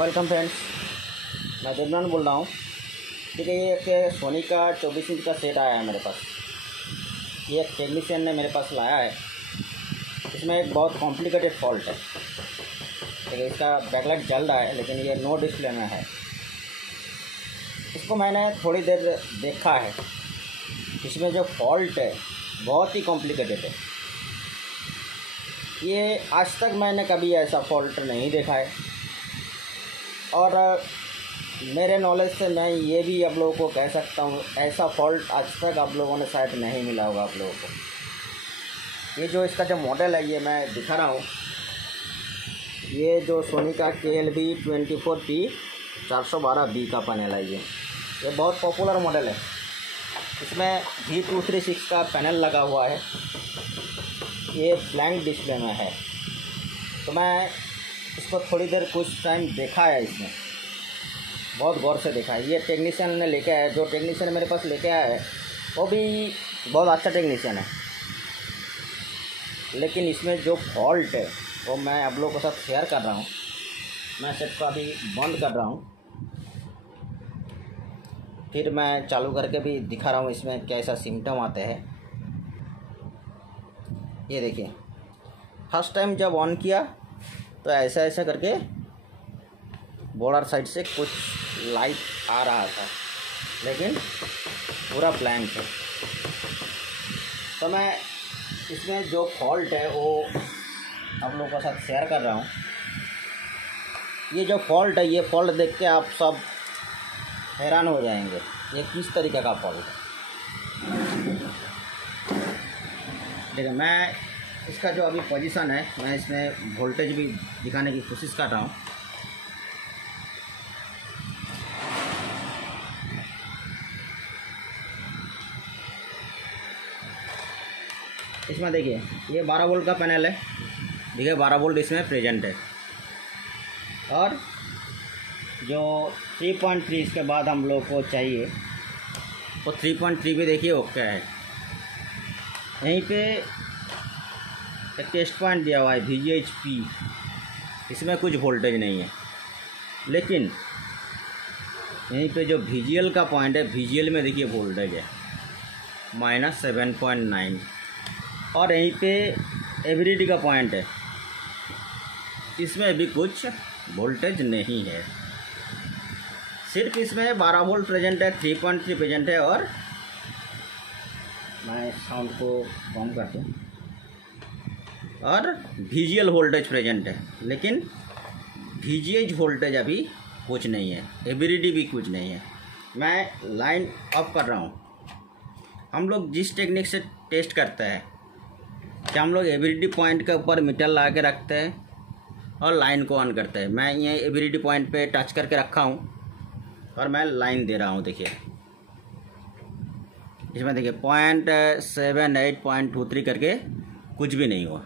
Welcome friends, मैं दिलमान बोल रहा हूँ। देखिए, ये एक सोनी का 24 इंच का सेट आया है मेरे पास। ये एक टेक्नीशियन ने मेरे पास लाया है। इसमें एक बहुत कॉम्प्लिकेटेड फॉल्ट है। देखिए, इसका बैकलाइट जल रहा है लेकिन ये नो डिस्प्ले में है। इसको मैंने थोड़ी देर देखा है। इसमें जो फॉल्ट है बहुत ही कॉम्प्लिकेटेड है। ये आज तक मैंने कभी ऐसा फॉल्ट नहीं देखा है, और मेरे नॉलेज से मैं ये भी आप लोगों को कह सकता हूँ, ऐसा फॉल्ट आज तक आप लोगों ने शायद नहीं मिला होगा आप लोगों को। ये जो इसका जो मॉडल है, ये मैं दिखा रहा हूँ। ये जो सोनी का KLB24T 412B का पैनल है। ये बहुत पॉपुलर मॉडल है। इसमें V236 का पैनल लगा हुआ है। ये ब्लैंक डिस्प्ले में है। तो मैं इसको थोड़ी देर कुछ टाइम देखा है। इसमें बहुत गौर से देखा है। ये टेक्नीशियन ने लेके आया, जो टेक्नीशियन मेरे पास लेके आया है वो भी बहुत अच्छा टेक्नीशियन है। लेकिन इसमें जो फॉल्ट है वो मैं आप लोगों के साथ शेयर कर रहा हूँ। मैं सेट को अभी बंद कर रहा हूँ, फिर मैं चालू करके भी दिखा रहा हूँ इसमें कैसा सिम्टम आते हैं। ये देखिए, फर्स्ट टाइम जब ऑन किया तो ऐसा ऐसा करके बॉर्डर साइड से कुछ लाइट आ रहा था, लेकिन पूरा ब्लैंक है। तो मैं इसमें जो फॉल्ट है वो आप लोगों के साथ शेयर कर रहा हूँ। ये जो फॉल्ट है, ये फॉल्ट देख के आप सब हैरान हो जाएंगे ये किस तरीके का फॉल्ट है। देखिए, मैं इसका जो अभी पोजीशन है, मैं इसमें वोल्टेज भी दिखाने की कोशिश कर रहा हूँ। इसमें देखिए, ये 12 वोल्ट का पैनल है। देखिए, 12 वोल्ट इसमें प्रेजेंट है, और जो 3.3 इसके बाद हम लोग को चाहिए वो 3.3 भी देखिए ओके है। यहीं पे एक टेस्ट पॉइंट दिया हुआ है VGHP। इसमें कुछ वोल्टेज नहीं है, लेकिन यहीं पे जो VGL का पॉइंट है, VGL में देखिए वोल्टेज है -7.9, और यहीं पे एवरीडी का पॉइंट है, इसमें भी कुछ वोल्टेज नहीं है। सिर्फ इसमें 12 वोल्ट प्रेजेंट है, 3.3 प्रेजेंट है, और मैं साउंड को कम कर दूँ, और VGL वोल्टेज प्रेजेंट है, लेकिन VGH वोल्टेज अभी कुछ नहीं है, एवरीडी भी कुछ नहीं है। मैं लाइन ऑफ कर रहा हूँ। हम लोग जिस टेक्निक से टेस्ट करते हैं कि हम लोग एवरीडी पॉइंट के ऊपर मीटर लगा के रखते हैं और लाइन को ऑन करते हैं। मैं ये एवरीडी पॉइंट पे टच करके रखा हूँ और मैं लाइन दे रहा हूँ। देखिए, इसमें देखिए 0.78 0.23 करके कुछ भी नहीं हुआ,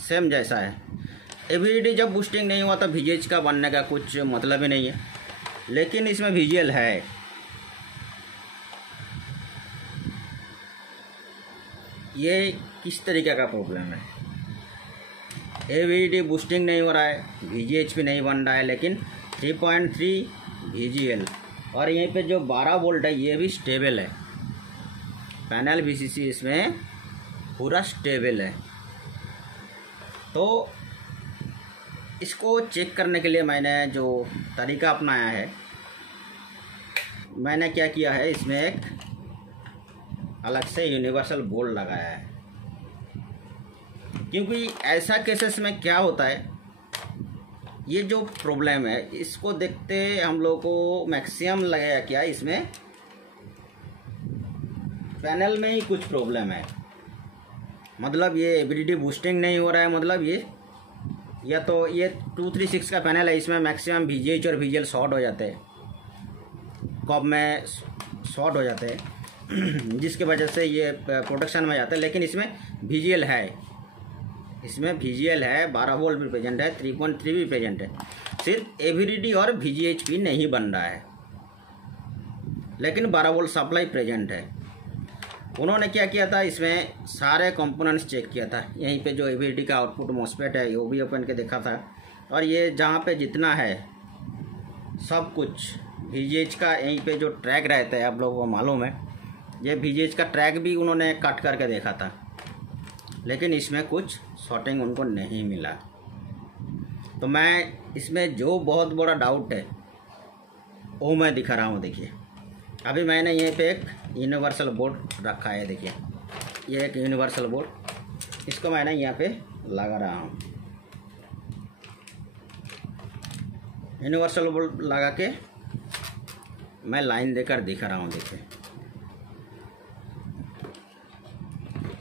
सेम जैसा है। एवरीडी जब बूस्टिंग नहीं हुआ तो VGH का बनने का कुछ मतलब ही नहीं है, लेकिन इसमें VGL है। ये किस तरीके का प्रॉब्लम है? एवरीडी बूस्टिंग नहीं हो रहा है, VGH भी नहीं बन रहा है, लेकिन 3.3 VGL, और यहीं पे जो 12 वोल्ट है ये भी स्टेबल है। पैनल VCC इसमें पूरा स्टेबल है। तो इसको चेक करने के लिए मैंने जो तरीका अपनाया है, मैंने क्या किया है, इसमें एक अलग से यूनिवर्सल बोर्ड लगाया है। क्योंकि ऐसा केसेस में क्या होता है, ये जो प्रॉब्लम है इसको देखते हम लोग को मैक्सिमम लगेगा क्या इसमें पैनल में ही कुछ प्रॉब्लम है। मतलब ये एवरीडी बूस्टिंग नहीं हो रहा है, मतलब ये या तो ये 236 का पैनल है, इसमें मैक्सिमम VGH और VGL शॉर्ट हो जाते हैं, कब में शॉर्ट हो जाते हैं जिसकी वजह से ये प्रोडक्शन में जाता है। लेकिन इसमें VGL है, इसमें VGL है, 12 वोल्ट भी प्रेजेंट है, 3.3 भी प्रेजेंट है। सिर्फ एवरीडी और VGHP नहीं बन रहा है, लेकिन 12 वोल्ट सप्लाई प्रेजेंट है। उन्होंने क्या किया था, इसमें सारे कंपोनेंट्स चेक किया था। यहीं पे जो एवीडी का आउटपुट मॉस्फेट है वो भी ओपन के देखा था, और ये जहाँ पे जितना है सब कुछ VGH का यहीं पे जो ट्रैक रहता है, आप लोगों को मालूम है, ये VGH का ट्रैक भी उन्होंने कट करके देखा था, लेकिन इसमें कुछ शॉर्टिंग उनको नहीं मिला। तो मैं इसमें जो बहुत बड़ा डाउट है वो मैं दिखा रहा हूँ। देखिए अभी मैंने यहीं पे एक यूनिवर्सल बोर्ड रखा है। देखिए ये एक यूनिवर्सल बोर्ड, इसको मैंने यहाँ पे लगा रहा हूँ। यूनिवर्सल बोर्ड लगा के मैं लाइन देकर दिखा रहा हूँ। देखिए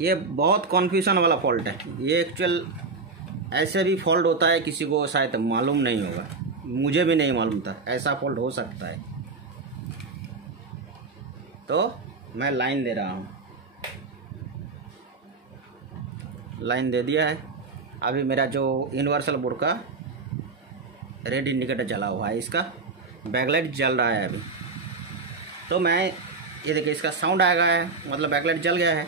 ये बहुत कन्फ्यूजन वाला फॉल्ट है। ये एक्चुअल ऐसे भी फॉल्ट होता है, किसी को शायद मालूम नहीं होगा, मुझे भी नहीं मालूम था ऐसा फॉल्ट हो सकता है। तो मैं लाइन दे रहा हूँ, लाइन दे दिया है। अभी मेरा जो यूनिवर्सल बोर्ड का रेड इंडिकेटर जला हुआ है, इसका बैकलाइट जल रहा है अभी। तो मैं ये देखिए इसका साउंड आ गया है, मतलब बैकलाइट जल गया है।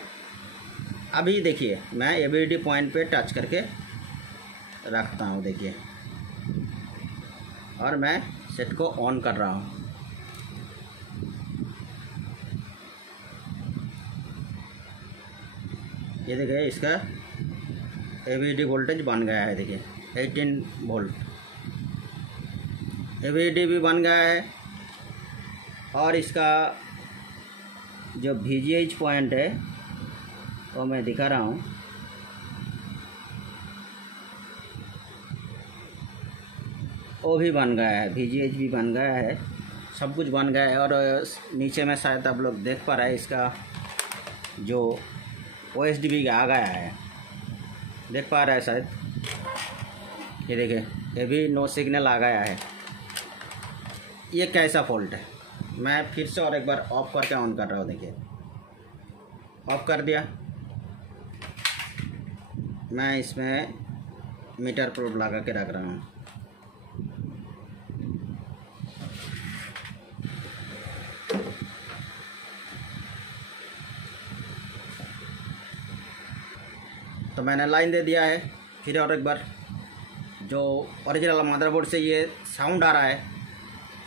अभी देखिए मैं ABD पॉइंट पे टच करके रखता हूँ। देखिए और मैं सेट को ऑन कर रहा हूँ। ये देखिए इसका ABD वोल्टेज बन गया है। देखिए 18 वोल्ट ABD भी बन गया है। और इसका जो VGH पॉइंट है वो मैं दिखा रहा हूँ। वो भी बन गया है, VGH भी बन गया है, सब कुछ बन गया है। और नीचे में शायद आप लोग देख पा रहे हैं इसका जो OSDB आ गया है, देख पा रहा है शायद। ये देखिए ये भी नो सिग्नल आ गया है। ये कैसा फॉल्ट है? मैं फिर से और एक बार ऑफ करके ऑन कर रहा हूँ। देखिए ऑफ कर दिया। मैं इसमें मीटर प्रोब लगा के रख रहा हूँ। तो मैंने लाइन दे दिया है। फिर और एक बार जो ओरिजिनल मदरबोर्ड से ये साउंड आ रहा है,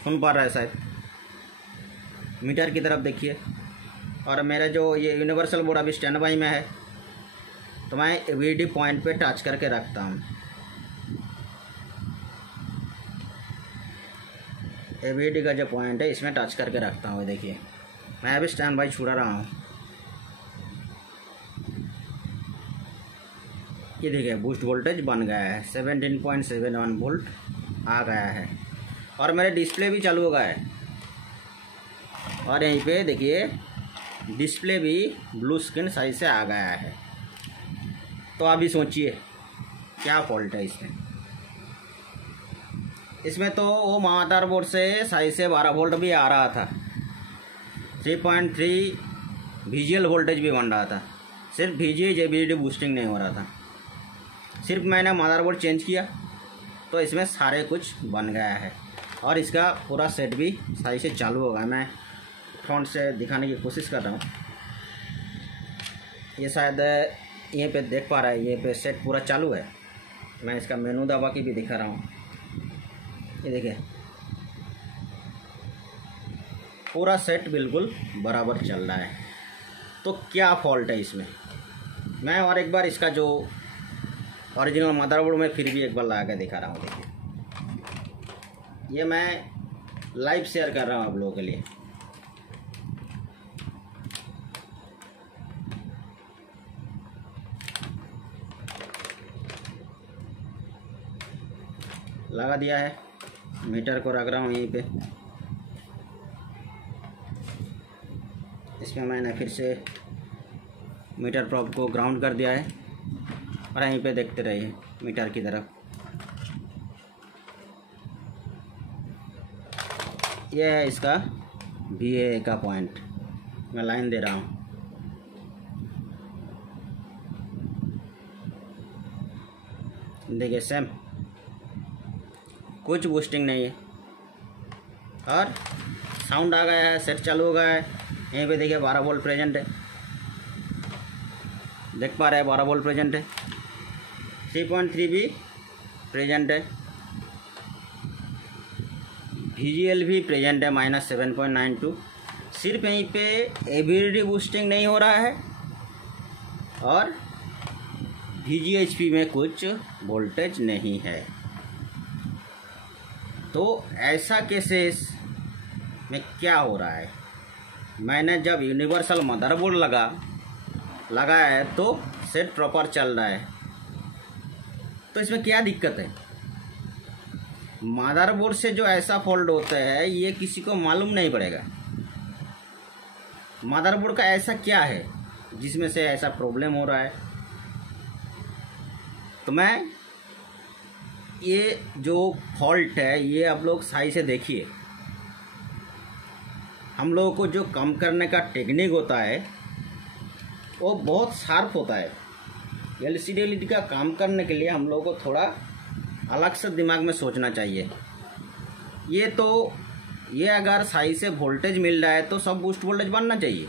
सुन पा रहा है शायद, मीटर की तरफ देखिए। और मेरा जो ये यूनिवर्सल बोर्ड अभी स्टैंड बाई में है, तो मैं ABD पॉइंट पे टच करके रखता हूँ। ABD का जो पॉइंट है इसमें टच करके रखता हूँ। देखिए मैं अभी स्टैंड बाई छुड़ा रहा हूँ। ये देखिए बूस्ट वोल्टेज बन गया है, 17.71 वोल्ट आ गया है। और मेरे डिस्प्ले भी चालू हो गया है। और यहीं पे देखिए डिस्प्ले भी ब्लू स्क्रीन सही से आ गया है। तो अभी सोचिए क्या फॉल्ट है इसमें। इसमें तो वो मदरबोर्ड से सही से 12 वोल्ट भी आ रहा था, 3.3 VGL वोल्टेज भी बन रहा था। सिर्फ VGH ABD बूस्टिंग नहीं हो रहा था। सिर्फ मैंने मदरबोर्ड चेंज किया तो इसमें सारे कुछ बन गया है। और इसका पूरा सेट भी सही से चालू हो गया। मैं फ्रंट से दिखाने की कोशिश कर रहा हूँ। ये शायद ये पे देख पा रहा है, ये पे सेट पूरा चालू है। मैं इसका मेनू दबा के भी दिखा रहा हूँ। ये देखिए पूरा सेट बिल्कुल बराबर चल रहा है। तो क्या फॉल्ट है इसमें? मैं और एक बार इसका जो ओरिजिनल मदरबोर्ड में फिर भी एक बार लगा के दिखा रहा हूँ। देखिए ये मैं लाइव शेयर कर रहा हूँ आप लोगों के लिए। लगा दिया है, मीटर को रख रहा हूँ यहीं पे। इसमें मैंने फिर से मीटर प्रोब को ग्राउंड कर दिया है। और यहीं पे देखते रहिए मीटर की तरफ। ये है इसका VA का पॉइंट। मैं लाइन दे रहा हूँ। देखिए सेम कुछ बूस्टिंग नहीं है। और साउंड आ गया है, सेट चालू हो गया है। यहीं पे देखिए 12 वोल्ट प्रेजेंट है, देख पा रहे हैं 12 वोल्ट प्रेजेंट है। 3.3 भी प्रेजेंट है। VGL भी प्रेजेंट है -7.92। सिर्फ यहीं पे एबिलिटी बूस्टिंग नहीं हो रहा है और VGHP में कुछ वोल्टेज नहीं है। तो ऐसा केसेस में क्या हो रहा है, मैंने जब यूनिवर्सल मदरबोर्ड लगाया है तो सेट प्रॉपर चल रहा है। तो इसमें क्या दिक्कत है? मदरबोर्ड से जो ऐसा फॉल्ट होता है ये किसी को मालूम नहीं पड़ेगा। मदरबोर्ड का ऐसा क्या है जिसमें से ऐसा प्रॉब्लम हो रहा है। तो मैं ये जो फॉल्ट है ये आप लोग सही से देखिए। हम लोगों को जो कम करने का टेक्निक होता है वो बहुत शार्प होता है। LCD का काम करने के लिए हम लोगों को थोड़ा अलग से दिमाग में सोचना चाहिए। ये अगर सही से वोल्टेज मिल रहा है तो सब बूस्ट वोल्टेज बनना चाहिए,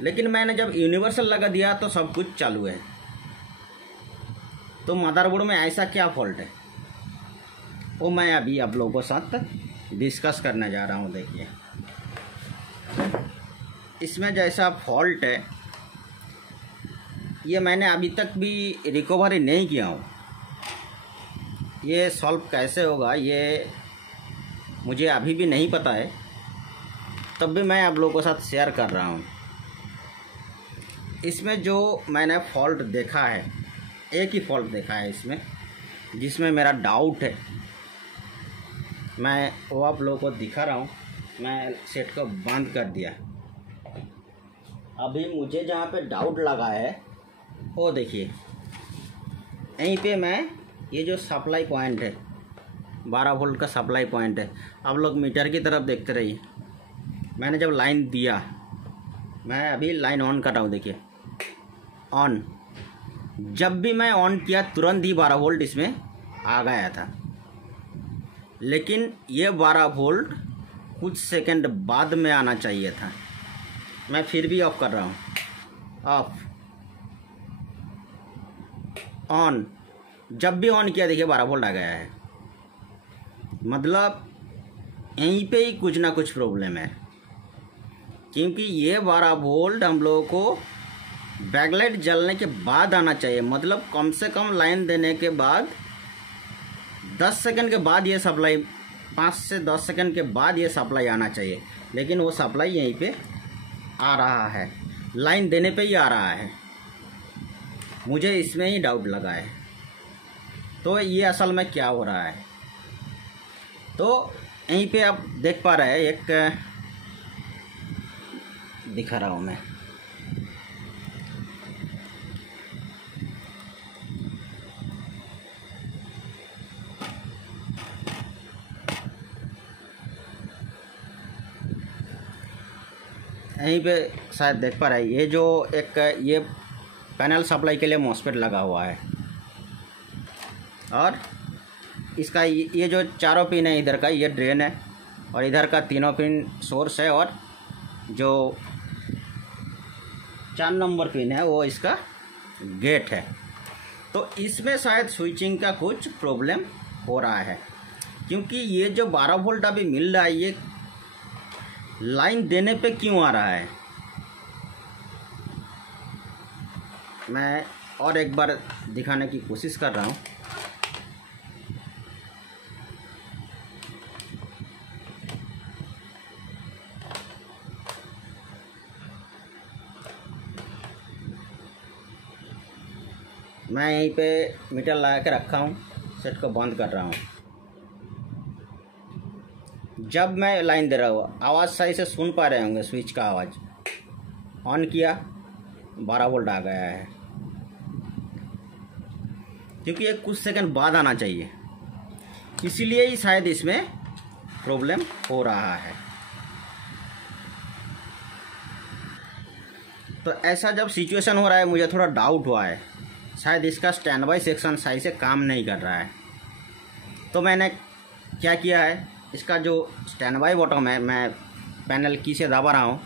लेकिन मैंने जब यूनिवर्सल लगा दिया तो सब कुछ चालू है। तो मदरबोर्ड में ऐसा क्या फॉल्ट है वो मैं अभी आप लोगों के साथ डिस्कस करने जा रहा हूँ। देखिए इसमें जैसा फॉल्ट है ये मैंने अभी तक भी रिकवरी नहीं किया हूँ। ये सॉल्व कैसे होगा ये मुझे अभी भी नहीं पता है, तब भी मैं आप लोगों के साथ शेयर कर रहा हूँ। इसमें जो मैंने फॉल्ट देखा है, एक ही फॉल्ट देखा है इसमें जिसमें मेरा डाउट है, मैं वो आप लोगों को दिखा रहा हूँ। मैं सेट को बंद कर दिया। अभी मुझे जहाँ पे डाउट लगा है वो देखिए, यहीं पे मैं ये जो सप्लाई पॉइंट है 12 वोल्ट का सप्लाई पॉइंट है, आप लोग मीटर की तरफ देखते रहिए। मैंने जब लाइन दिया, मैं अभी लाइन ऑन कर रहा हूँ, देखिए ऑन। जब भी मैं ऑन किया तुरंत ही 12 वोल्ट इसमें आ गया था, लेकिन ये 12 वोल्ट कुछ सेकंड बाद में आना चाहिए था। मैं फिर भी ऑफ कर रहा हूँ, ऑफ ऑन। जब भी ऑन किया देखिए 12 वोल्ट आ गया है। मतलब यहीं पे ही कुछ ना कुछ प्रॉब्लम है, क्योंकि ये 12 वोल्ट हम लोगों को बैकलाइट जलने के बाद आना चाहिए। मतलब कम से कम लाइन देने के बाद 10 सेकंड के बाद ये सप्लाई, 5 से 10 सेकंड के बाद ये सप्लाई आना चाहिए, लेकिन वो सप्लाई यहीं पे आ रहा है, लाइन देने पे ही आ रहा है। मुझे इसमें ही डाउट लगा है। तो ये असल में क्या हो रहा है, तो यहीं पे आप देख पा रहे हैं, एक दिखा रहा हूँ मैं। यहीं पे शायद देख पा रहे हैं, ये जो एक ये पैनल सप्लाई के लिए मॉसफेट लगा हुआ है और इसका ये जो चारों पिन है, इधर का ये ड्रेन है और इधर का तीनों पिन सोर्स है और जो 4 नंबर पिन है वो इसका गेट है। तो इसमें शायद स्विचिंग का कुछ प्रॉब्लम हो रहा है, क्योंकि ये जो 12 वोल्ट अभी मिल रहा है ये लाइन देने पे क्यों आ रहा है। मैं और एक बार दिखाने की कोशिश कर रहा हूँ। मैं यहीं पे मीटर लगा के रखा हूँ, सेट को बंद कर रहा हूँ। जब मैं लाइन दे रहा हूँ आवाज़ सही से सुन पा रहे होंगे, स्विच का आवाज़ ऑन किया 12 वोल्ट आ गया है, क्योंकि ये कुछ सेकंड बाद आना चाहिए, इसीलिए ही शायद इसमें प्रॉब्लम हो रहा है। तो ऐसा जब सिचुएशन हो रहा है मुझे थोड़ा डाउट हुआ है, शायद इसका स्टैंड बाई सेक्शन सही से काम नहीं कर रहा है। तो मैंने क्या किया है, इसका जो स्टैंड बाई बटन है मैं पैनल की से दबा रहा हूँ,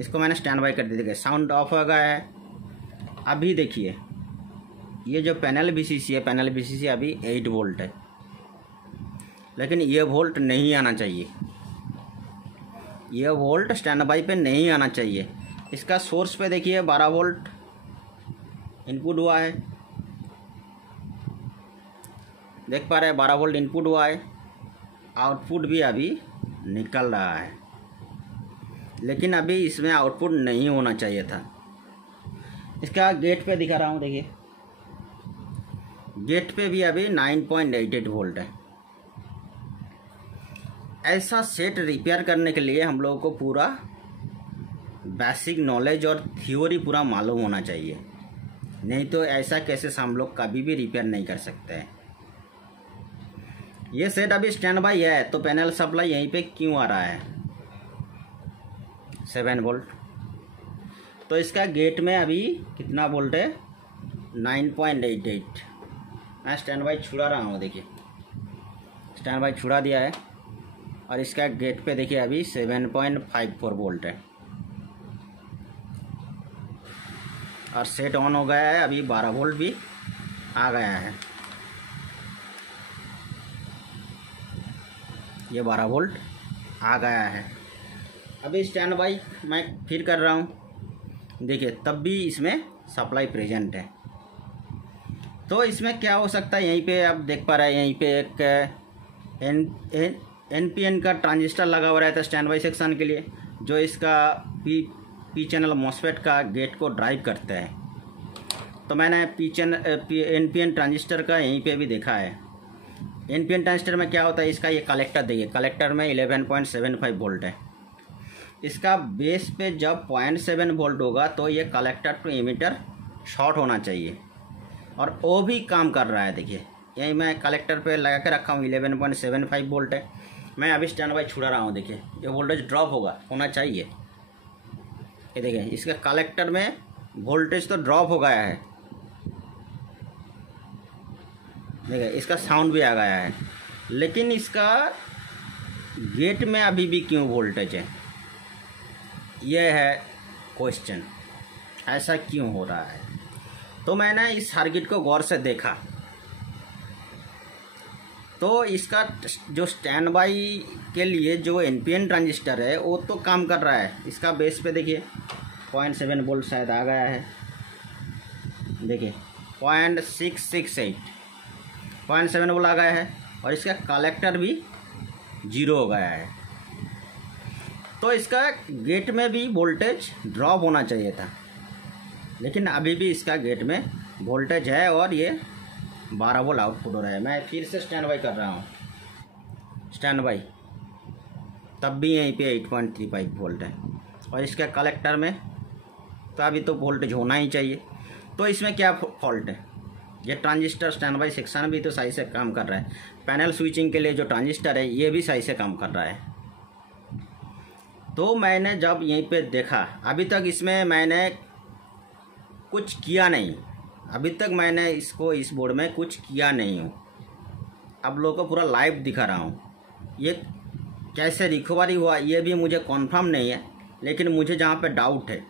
इसको मैंने स्टैंड बाई कर दिया। देखिए साउंड ऑफ हो गया है। अभी देखिए ये जो पैनल VCC है, पैनल VCC अभी 8 वोल्ट है, लेकिन ये वोल्ट नहीं आना चाहिए, ये वोल्ट स्टैंड बाई पे नहीं आना चाहिए। इसका सोर्स पे देखिए 12 वोल्ट इनपुट हुआ है, देख पा रहे हैं 12 वोल्ट इनपुट हुआ है, आउटपुट भी अभी निकल रहा है, लेकिन अभी इसमें आउटपुट नहीं होना चाहिए था। इसका गेट पे दिखा रहा हूँ, देखिए गेट पे भी अभी 9.88 वोल्ट है। ऐसा सेट रिपेयर करने के लिए हम लोगों को पूरा बेसिक नॉलेज और थ्योरी पूरा मालूम होना चाहिए, नहीं तो ऐसा केसेस हम लोग कभी भी रिपेयर नहीं कर सकते हैं। ये सेट अभी स्टैंड बाई है, तो पैनल सप्लाई यहीं पे क्यों आ रहा है 7 वोल्ट। तो इसका गेट में अभी कितना वोल्ट है 9.88। मैं स्टैंड बाई छुड़ा रहा हूँ, देखिए स्टैंड बाई छुड़ा दिया है और इसका गेट पे देखिए अभी 7.54 वोल्ट है और सेट ऑन हो गया है। अभी 12 वोल्ट भी आ गया है, ये 12 वोल्ट आ गया है। अभी स्टैंड बाई मैं फिर कर रहा हूँ, देखिए तब भी इसमें सप्लाई प्रेजेंट है। तो इसमें क्या हो सकता है, यहीं पे आप देख पा रहे हैं यहीं पे एक NPN का ट्रांजिस्टर लगा हुआ रहता है स्टैंड बाई सेक्शन के लिए, जो इसका पी चैनल मॉसफेट का गेट को ड्राइव करता है। तो मैंने NPN ट्रांजिस्टर का यहीं पे भी देखा है। NPN ट्रांजिस्टर में क्या होता है, इसका ये कलेक्टर देखिए, कलेक्टर में 11.75 वोल्ट है। इसका बेस पे जब 0.7 वोल्ट होगा तो ये कलेक्टर टू एमिटर शॉर्ट होना चाहिए, और वो भी काम कर रहा है। देखिए यही मैं कलेक्टर पे लगा के रखा हूँ, 11.75 वोल्ट है। मैं अभी स्टैंड बाई छुड़ा रहा हूँ, देखिए ये वोल्टेज ड्रॉप होना चाहिए। ये देखिए इसके कलेक्टर में वोल्टेज तो ड्रॉप हो गया है, देखिए इसका साउंड भी आ गया है, लेकिन इसका गेट में अभी भी क्यों वोल्टेज है, ये है क्वेश्चन, ऐसा क्यों हो रहा है। तो मैंने इस सर्किट को गौर से देखा, तो इसका जो स्टैंड बाई के लिए जो NPN ट्रांजिस्टर है वो तो काम कर रहा है। इसका बेस पे देखिए 0.7 वोल्ट शायद आ गया है, देखिए 0.668 0.7 वोल्ट आ गया है, और इसका कलेक्टर भी 0 हो गया है। तो इसका गेट में भी वोल्टेज ड्रॉप होना चाहिए था, लेकिन अभी भी इसका गेट में वोल्टेज है और ये 12 वोल्ट आउटपुट हो रहा है। मैं फिर से स्टैंड बाई कर रहा हूँ, स्टैंड बाई, तब भी यहीं पे 8.35 वोल्ट है, और इसके कलेक्टर में तो अभी तो वोल्टेज होना ही चाहिए। तो इसमें क्या फॉल्ट है, ये ट्रांजिस्टर स्टैंड बाई सेक्शन भी तो सही से काम कर रहा है, पैनल स्विचिंग के लिए जो ट्रांजिस्टर है ये भी सही से काम कर रहा है। तो मैंने जब यहीं पे देखा, अभी तक इसमें मैंने कुछ किया नहीं, अभी तक मैंने इस बोर्ड में कुछ किया नहीं हूँ, अब लोगों को पूरा लाइव दिखा रहा हूँ। ये कैसे रिकवरी हुआ ये भी मुझे कॉन्फर्म नहीं है, लेकिन मुझे जहाँ पे डाउट है,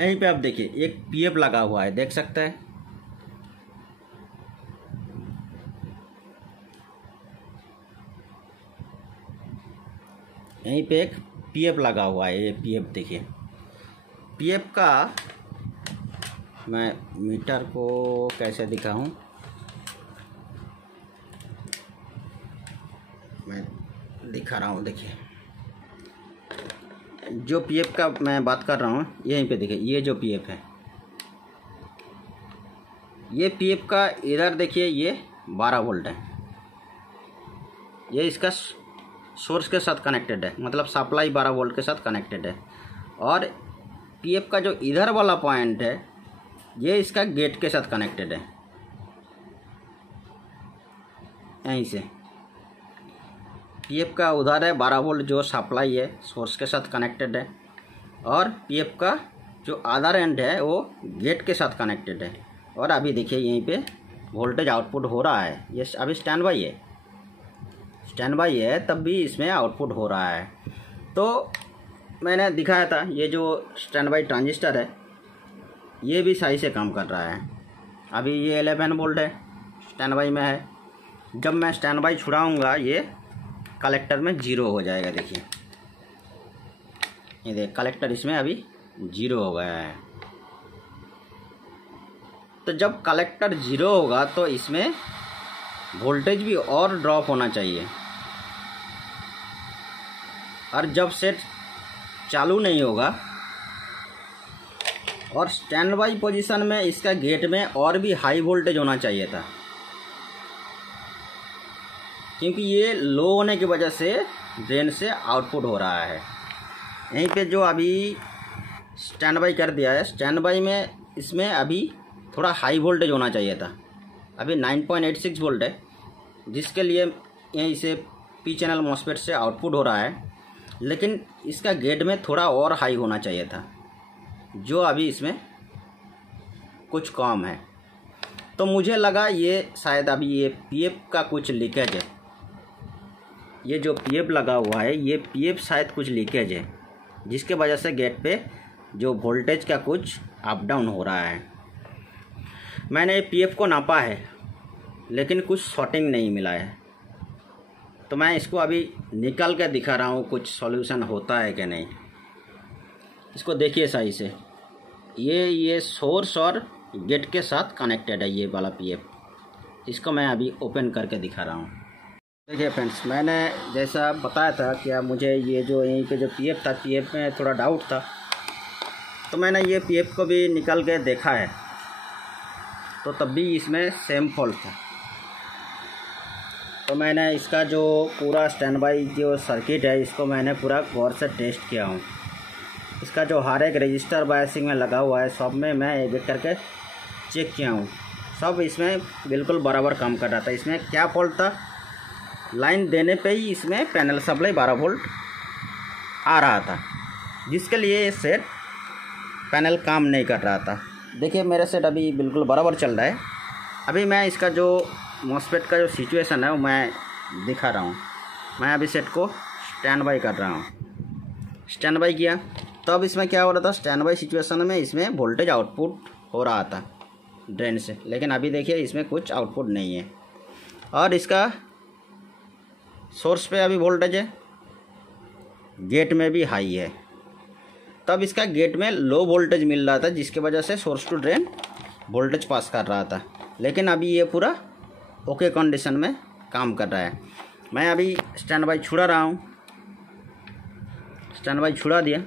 यहीं पे आप देखिए एक PF लगा हुआ है, देख सकते हैं, यहीं पे एक PF लगा हुआ है। ये PF देखिए, PF का मैं मीटर को कैसे दिखाऊं, मैं दिखा रहा हूँ, देखिए जो PF का मैं बात कर रहा हूँ, यहीं पे देखिए ये जो PF है, ये PF का इधर देखिए ये 12 वोल्ट है, ये इसका सोर्स के साथ कनेक्टेड है, मतलब सप्लाई 12 वोल्ट के साथ कनेक्टेड है, और PF का जो इधर वाला पॉइंट है ये इसका गेट के साथ कनेक्टेड है। यहीं से PF का उधर है 12 वोल्ट जो सप्लाई है सोर्स के साथ कनेक्टेड है, और PF का जो अदर एंड है वो गेट के साथ कनेक्टेड है। और अभी देखिए यहीं पे वोल्टेज आउटपुट हो रहा है, ये अभी स्टैंड बाई है, स्टैंड बाई है, तब भी इसमें आउटपुट हो रहा है। तो मैंने दिखाया था ये जो स्टैंड बाई ट्रांजिस्टर है ये भी सही से काम कर रहा है। अभी ये 11 वोल्ट है, स्टैंड बाई में है, जब मैं स्टैंड बाई छुड़ाऊँगा ये कलेक्टर में 0 हो जाएगा। देखिए ये देख कलेक्टर इसमें अभी 0 हो गया है। तो जब कलेक्टर 0 होगा तो इसमें वोल्टेज भी और ड्रॉप होना चाहिए। और जब सेट चालू नहीं होगा और स्टैंड बाई पोजीशन में इसका गेट में और भी हाई वोल्टेज होना चाहिए था, क्योंकि ये लो होने की वजह से ड्रेन से आउटपुट हो रहा है। यहीं पे जो अभी स्टैंड बाई कर दिया है, स्टैंड बाई में इसमें अभी थोड़ा हाई वोल्टेज होना चाहिए था। अभी 9.86 वोल्ट है, जिसके लिए यहीं से पी चैनल मॉसफेट से आउटपुट हो रहा है, लेकिन इसका गेट में थोड़ा और हाई होना चाहिए था, जो अभी इसमें कुछ कम है। तो मुझे लगा ये शायद अभी ये पीएफ का कुछ लीकेज है। ये जो पीएफ लगा हुआ है ये पीएफ शायद कुछ लीकेज है, जिसके वजह से गेट पे जो वोल्टेज का कुछ अप डाउन हो रहा है। मैंने पीएफ को नापा है लेकिन कुछ शॉर्टिंग नहीं मिला है, तो मैं इसको अभी निकाल के दिखा रहा हूँ कुछ सॉल्यूशन होता है कि नहीं। इसको देखिए सही से, ये सोर्स और गेट के साथ कनेक्टेड है ये वाला पीएफ। इसको मैं अभी ओपन करके दिखा रहा हूँ। देखिए फ्रेंड्स, मैंने जैसा बताया था कि मुझे ये जो यहीं पे जो पीएफ था, पीएफ में थोड़ा डाउट था, तो मैंने ये पीएफ को भी निकाल के देखा है, तो तब भी इसमें सेम फॉल्ट था। तो मैंने इसका जो पूरा स्टैंड बाई जो सर्किट है इसको मैंने पूरा गौर से टेस्ट किया हूँ। इसका जो हर एक रजिस्टर बायसिंग में लगा हुआ है सब में मैं एक एक करके चेक किया हूँ, सब इसमें बिल्कुल बराबर काम कर रहा था। इसमें क्या फॉल्ट था, लाइन देने पे ही इसमें पैनल सप्लाई 12 वोल्ट आ रहा था, जिसके लिए ये सेट पैनल काम नहीं कर रहा था। देखिए मेरा सेट अभी बिल्कुल बराबर चल रहा है। अभी मैं इसका जो मॉसफेट का जो सिचुएशन है वो मैं दिखा रहा हूँ। मैं अभी सेट को स्टैंड बाई कर रहा हूँ। स्टैंड बाई किया तो अब इसमें क्या हो रहा था, स्टैंड बाई सिचुएशन में इसमें वोल्टेज आउटपुट हो रहा था ड्रेन से, लेकिन अभी देखिए इसमें कुछ आउटपुट नहीं है। और इसका सोर्स पे अभी वोल्टेज है, गेट में भी हाई है, तब इसका गेट में लो वोल्टेज मिल रहा था, जिसकी वजह से सोर्स टू ड्रेन वोल्टेज पास कर रहा था। लेकिन अभी ये पूरा ओके कंडीशन में काम कर रहा है। मैं अभी स्टैंड बाई छुड़ा रहा हूँ। स्टैंड बाई छुड़ा दिया।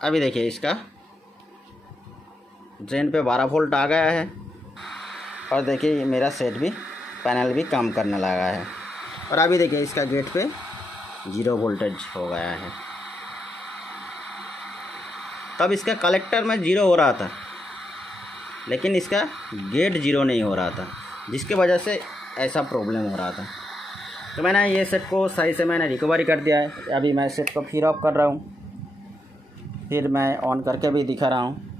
अभी देखिए इसका ड्रेन पे 12 वोल्ट आ गया है, और देखिए मेरा सेट भी पैनल भी काम करने लगा है। और अभी देखिए इसका गेट पे 0 वोल्टेज हो गया है। तब इसका कलेक्टर में 0 हो रहा था, लेकिन इसका गेट 0 नहीं हो रहा था, जिसके वजह से ऐसा प्रॉब्लम हो रहा था। तो मैंने ये सेट को सही से मैंने रिकवरी कर दिया है। अभी मैं सेट को फिर ऑफ कर रहा हूँ, फिर मैं ऑन करके भी दिखा रहा हूँ।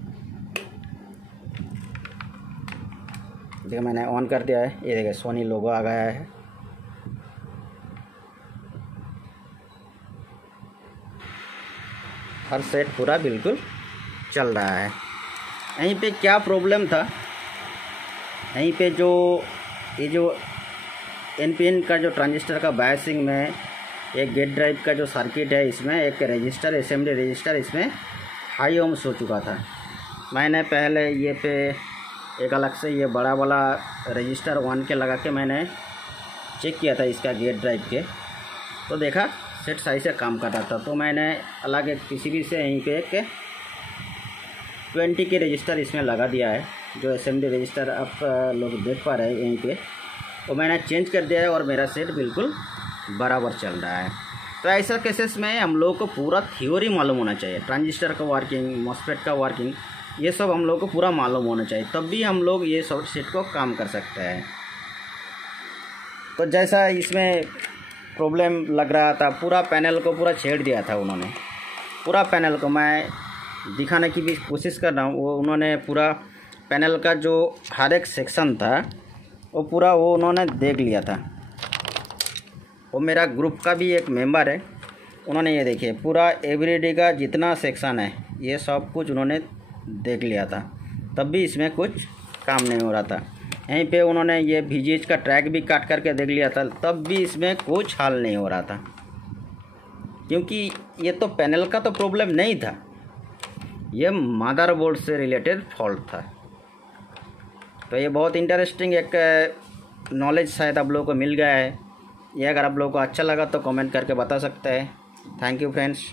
देखिए मैंने ऑन कर दिया है, ये देखिए सोनी लोगो आ गया है। हर सेट पूरा बिल्कुल चल रहा है। यहीं पे क्या प्रॉब्लम था, यहीं पे जो ये जो एनपीएन का जो ट्रांजिस्टर का बायसिंग में एक गेट ड्राइव का जो सर्किट है, इसमें एक रजिस्टर असेंबली रजिस्टर इसमें हाई ओम्स हो चुका था। मैंने पहले ये पे एक अलग से ये बड़ा वाला रजिस्टर 1 के लगा के मैंने चेक किया था इसका गेट ड्राइव के, तो देखा सेट सही से काम कर रहा था। तो मैंने अलग एक पीसीबी से यहीं पे एक 20 के रजिस्टर इसमें लगा दिया है, जो असेंबली रजिस्टर आप लोग देख पा रहे हैं यहीं पे, वो मैंने चेंज कर दिया है और मेरा सेट बिल्कुल बराबर चल रहा है। तो ऐसा केसेस में हम लोग को पूरा थ्योरी मालूम होना चाहिए, ट्रांजिस्टर का वर्किंग, मॉसफेट का वर्किंग, ये सब हम लोग को पूरा मालूम होना चाहिए, तब भी हम लोग ये सब सेट को काम कर सकते हैं। तो जैसा इसमें प्रॉब्लम लग रहा था, पूरा पैनल को पूरा छेड़ दिया था उन्होंने। पूरा पैनल को मैं दिखाने की भी कोशिश कर रहा हूँ। वो उन्होंने पूरा पैनल का जो हर एक सेक्शन था वो पूरा वो उन्होंने देख लिया था। वो मेरा ग्रुप का भी एक मेंबर है, उन्होंने ये देखिए पूरा एवरीडे का जितना सेक्शन है ये सब कुछ उन्होंने देख लिया था, तब भी इसमें कुछ काम नहीं हो रहा था। यहीं पे उन्होंने ये VGH का ट्रैक भी काट करके देख लिया था, तब भी इसमें कुछ हल नहीं हो रहा था, क्योंकि ये तो पैनल का तो प्रॉब्लम नहीं था, ये मदरबोर्ड से रिलेटेड फॉल्ट था। तो ये बहुत इंटरेस्टिंग एक नॉलेज शायद आप लोगों को मिल गया है। ये अगर आप लोगों को अच्छा लगा तो कमेंट करके बता सकते हैं। Thank you friends.